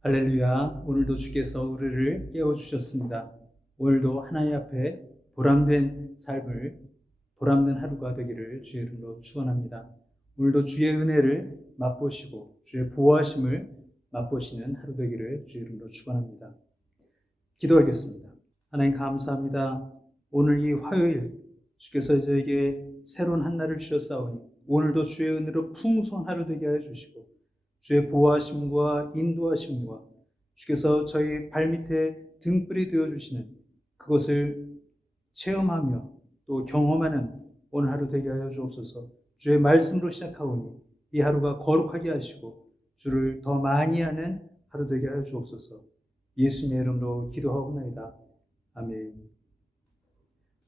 할렐루야. 오늘도 주께서 우리를 깨워주셨습니다. 오늘도 하나님 앞에 보람된 삶을, 보람된 하루가 되기를 주의 이름으로 축원합니다. 오늘도 주의 은혜를 맛보시고 주의 보호하심을 맛보시는 하루 되기를 주의 이름으로 축원합니다. 기도하겠습니다. 하나님 감사합니다. 오늘 이 화요일 주께서 저에게 새로운 한 날을 주셨사오니 오늘도 주의 은혜로 풍성한 하루 되게 하여 주시고 주의 보호하심과 인도하심과 주께서 저희 발밑에 등불이 되어주시는 그것을 체험하며 또 경험하는 오늘 하루 되게 하여 주옵소서. 주의 말씀으로 시작하오니 이 하루가 거룩하게 하시고 주를 더 많이 아는 하루 되게 하여 주옵소서. 예수님의 이름으로 기도하옵나이다. 아멘.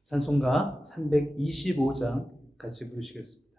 찬송가 325장 같이 부르시겠습니다.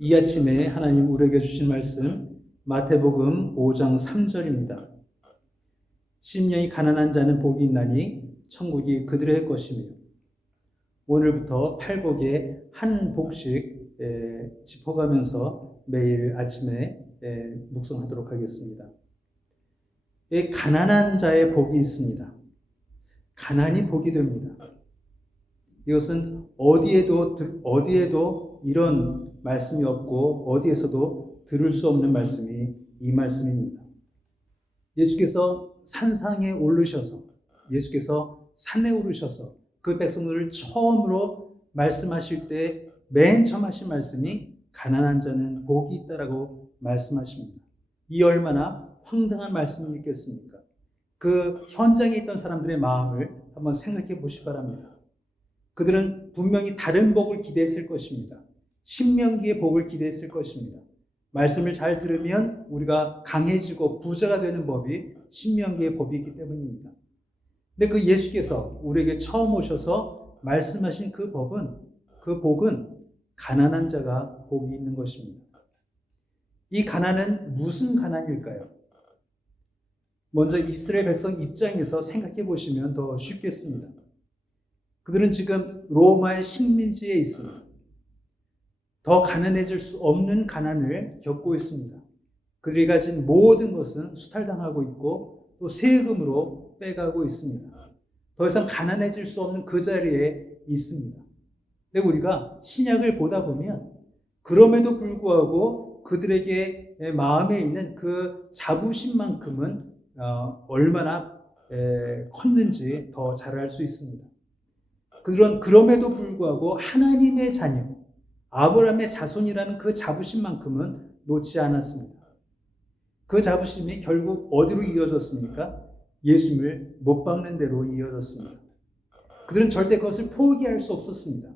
이 아침에 하나님 우리에게 주신 말씀 마태복음 5장 3절입니다. 심령이 가난한 자는 복이 있나니 천국이 그들의 것이며 오늘부터 팔복에 한 복씩 짚어가면서 매일 아침에 묵상하도록 하겠습니다. 가난한 자의 복이 있습니다. 가난이 복이 됩니다. 이것은 어디에도 이런 말씀이 없고 어디에서도 들을 수 없는 말씀이 이 말씀입니다. 예수께서 산상에 오르셔서 예수께서 산에 오르셔서 그 백성들을 처음으로 말씀하실 때 맨 처음 하신 말씀이 가난한 자는 복이 있다라고 말씀하십니다. 이 얼마나 황당한 말씀이 있겠습니까? 그 현장에 있던 사람들의 마음을 한번 생각해 보시기 바랍니다. 그들은 분명히 다른 복을 기대했을 것입니다. 신명기의 복을 기대했을 것입니다. 말씀을 잘 들으면 우리가 강해지고 부자가 되는 법이 신명기의 법이기 때문입니다. 근데 그 예수께서 우리에게 처음 오셔서 말씀하신 그 복은 가난한 자가 복이 있는 것입니다. 이 가난은 무슨 가난일까요? 먼저 이스라엘 백성 입장에서 생각해 보시면 더 쉽겠습니다. 그들은 지금 로마의 식민지에 있습니다. 더 가난해질 수 없는 가난을 겪고 있습니다. 그들이 가진 모든 것은 수탈당하고 있고 또 세금으로 빼가고 있습니다. 더 이상 가난해질 수 없는 그 자리에 있습니다. 근데 우리가 신약을 보다 보면 그럼에도 불구하고 그들에게 마음에 있는 그 자부심만큼은 얼마나 컸는지 더 잘 알 수 있습니다. 그들은 그럼에도 불구하고 하나님의 자녀, 아브라함의 자손이라는 그 자부심만큼은 놓지 않았습니다. 그 자부심이 결국 어디로 이어졌습니까? 예수님을 못 박는 데로 이어졌습니다. 그들은 절대 그것을 포기할 수 없었습니다.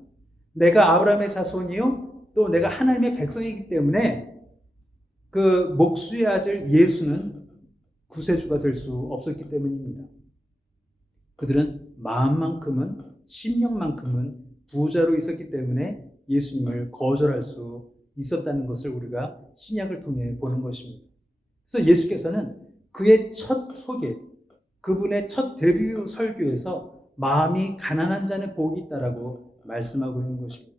내가 아브라함의 자손이요, 또 내가 하나님의 백성이기 때문에 그 목수의 아들 예수는 구세주가 될 수 없었기 때문입니다. 그들은 마음만큼은, 심령만큼은 부자로 있었기 때문에 예수님을 거절할 수 있었다는 것을 우리가 신약을 통해 보는 것입니다. 그래서 예수께서는 그의 첫 소개, 그분의 첫 데뷔 설교에서 마음이 가난한 자는 복이 있다라고 말씀하고 있는 것입니다.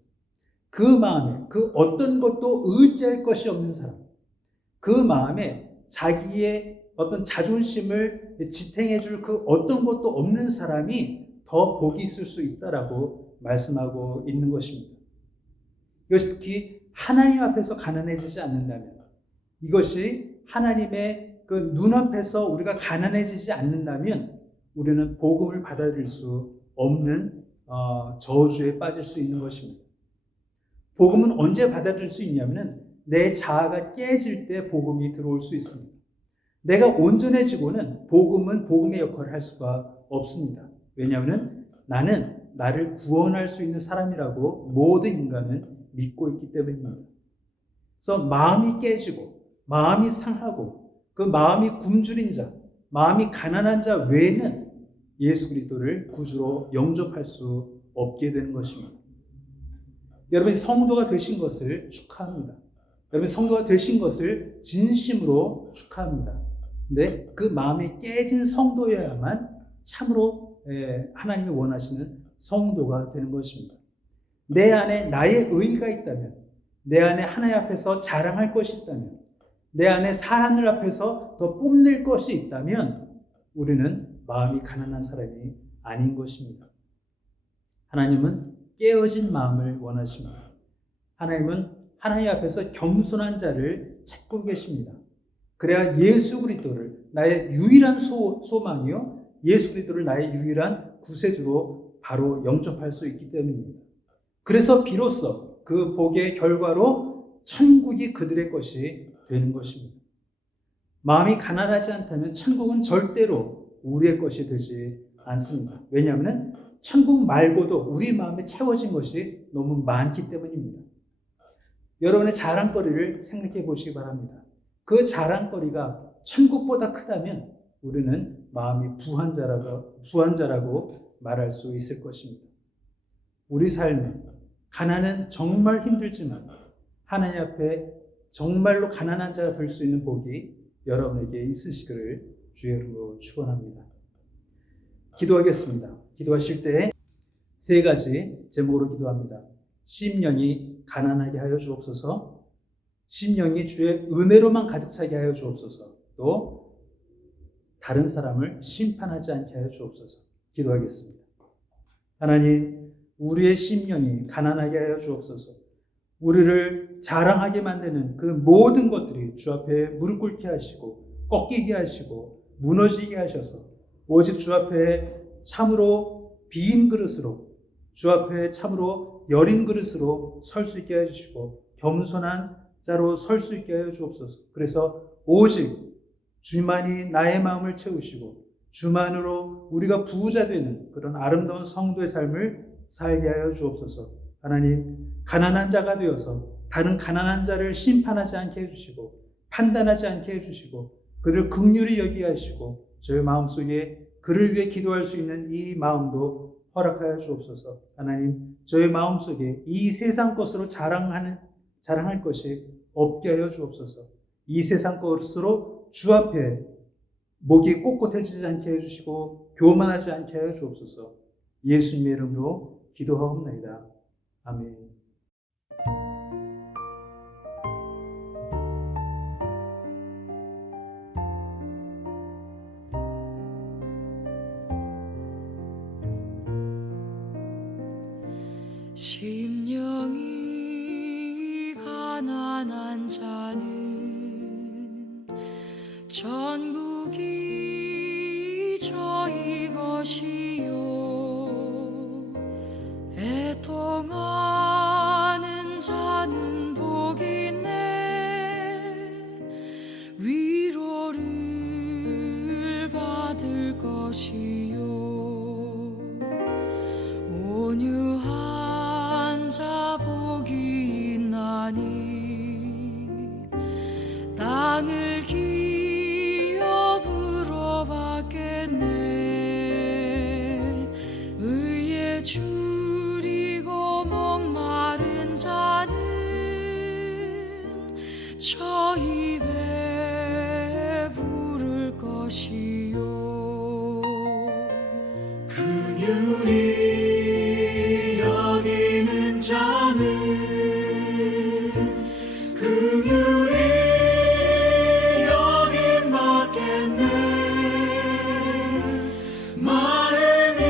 그 마음에 그 어떤 것도 의지할 것이 없는 사람, 그 마음에 자기의 어떤 자존심을 지탱해 줄 그 어떤 것도 없는 사람이 더 복이 있을 수 있다라고 말씀하고 있는 것입니다. 이것이 특히 하나님 앞에서 가난해지지 않는다면, 이것이 하나님의 그 눈앞에서 우리가 가난해지지 않는다면 우리는 복음을 받아들일 수 없는 저주에 빠질 수 있는 것입니다. 복음은 언제 받아들일 수 있냐면 내 자아가 깨질 때 복음이 들어올 수 있습니다. 내가 온전해지고는 복음은 복음의 역할을 할 수가 없습니다. 왜냐하면 나는 나를 구원할 수 있는 사람이라고 모든 인간은 믿고 있기 때문입니다. 그래서 마음이 깨지고 마음이 상하고 그 마음이 굶주린 자, 마음이 가난한 자 외에는 예수 그리스도를 구주로 영접할 수 없게 되는 것입니다. 여러분이 성도가 되신 것을 축하합니다. 여러분이 성도가 되신 것을 진심으로 축하합니다. 근데 그 마음이 깨진 성도여야만 참으로 하나님이 원하시는 성도가 되는 것입니다. 내 안에 나의 의의가 있다면, 내 안에 하나님 앞에서 자랑할 것이 있다면, 내 안에 사람들 앞에서 더 뽐낼 것이 있다면 우리는 마음이 가난한 사람이 아닌 것입니다. 하나님은 깨어진 마음을 원하십니다. 하나님은 하나님 앞에서 겸손한 자를 찾고 계십니다. 그래야 예수 그리스도를 나의 유일한 소망이요, 예수 그리스도를 나의 유일한 구세주로 바로 영접할 수 있기 때문입니다. 그래서 비로소 그 복의 결과로 천국이 그들의 것이 되는 것입니다. 마음이 가난하지 않다면 천국은 절대로 우리의 것이 되지 않습니다. 왜냐하면 천국 말고도 우리 마음에 채워진 것이 너무 많기 때문입니다. 여러분의 자랑거리를 생각해 보시기 바랍니다. 그 자랑거리가 천국보다 크다면 우리는 마음이 부한 자라고 말할 수 있을 것입니다. 우리 삶에 가난은 정말 힘들지만 하나님 앞에 정말로 가난한 자가 될 수 있는 복이 여러분에게 있으시기를 주의 이름으로 축원합니다. 기도하겠습니다. 기도하실 때 세 가지 제목으로 기도합니다. 심령이 가난하게 하여 주옵소서, 심령이 주의 은혜로만 가득 차게 하여 주옵소서, 또 다른 사람을 심판하지 않게 하여 주옵소서. 기도하겠습니다. 하나님, 우리의 심령이 가난하게 하여 주옵소서. 우리를 자랑하게 만드는 그 모든 것들이 주 앞에 무릎 꿇게 하시고 꺾이게 하시고 무너지게 하셔서 오직 주 앞에 참으로 빈 그릇으로, 주 앞에 참으로 여린 그릇으로 설 수 있게 해주시고 겸손한 자로 설 수 있게 하여 주옵소서. 그래서 오직 주만이 나의 마음을 채우시고 주만으로 우리가 부자 되는 그런 아름다운 성도의 삶을 살게 하여 주옵소서. 하나님, 가난한 자가 되어서 다른 가난한 자를 심판하지 않게 해주시고 판단하지 않게 해주시고 그를 긍휼히 여기게 하시고 저의 마음속에 그를 위해 기도할 수 있는 이 마음도 허락하여 주옵소서. 하나님, 저의 마음속에 이 세상 것으로 자랑할 것이 없게 하여 주옵소서. 이 세상 것으로 주 앞에 목이 꼿꼿해지지 않게 해주시고 교만하지 않게 하여 주옵소서. 예수님의 이름으로 기도하옵나이다. 아멘. 심령이 가난한 자는 전국이 저희 것이요 애통하는 자는 복이 있네 위로를 받을 것이요 온유한 자 복이 있나니 땅을 기업으로 받겠네 의에 줄이고 목마른 자는 저 입에 부를 것이요 긍휼히 여기는 자는 긍휼히 여김 받겠네 마음이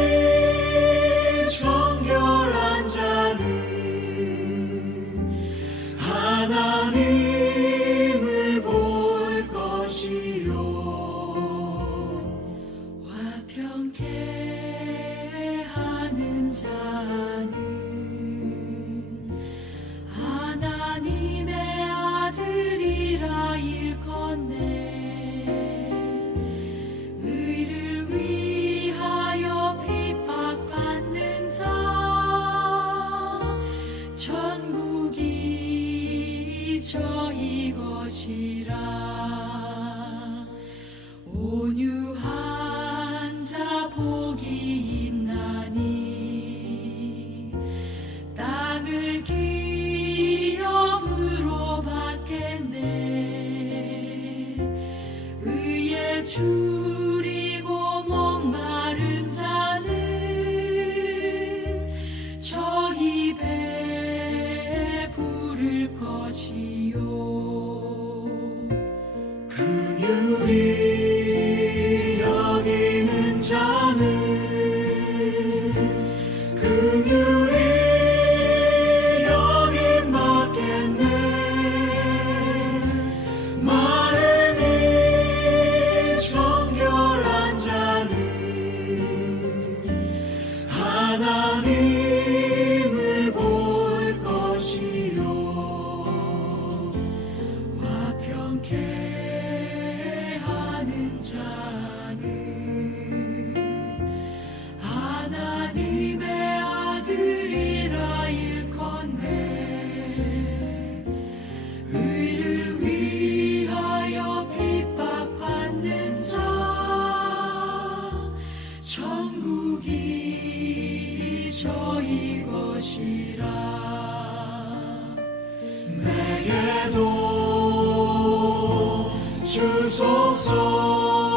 정결한 자는 하나님을 볼 것이요 화평케 하는 자는 하나님의 아들이라 일컫네 의를 위하여 핍박받는 자 천국이 저희 것이라 온유한 자 복이 있나니 땅을 기업으로 받겠네 의에 줄이고 목마른 자는 저 입에 부를 것이요 긍휼히 여기는 자는 긍휼히 여김 받겠네 마음이 정결한 자는 하나님을 볼 것이요 화평케 하는 자는 하나님의 아들이라 일컫네 의를 위하여 핍박받는 자 천국이 저희 것이라 내게도 주소서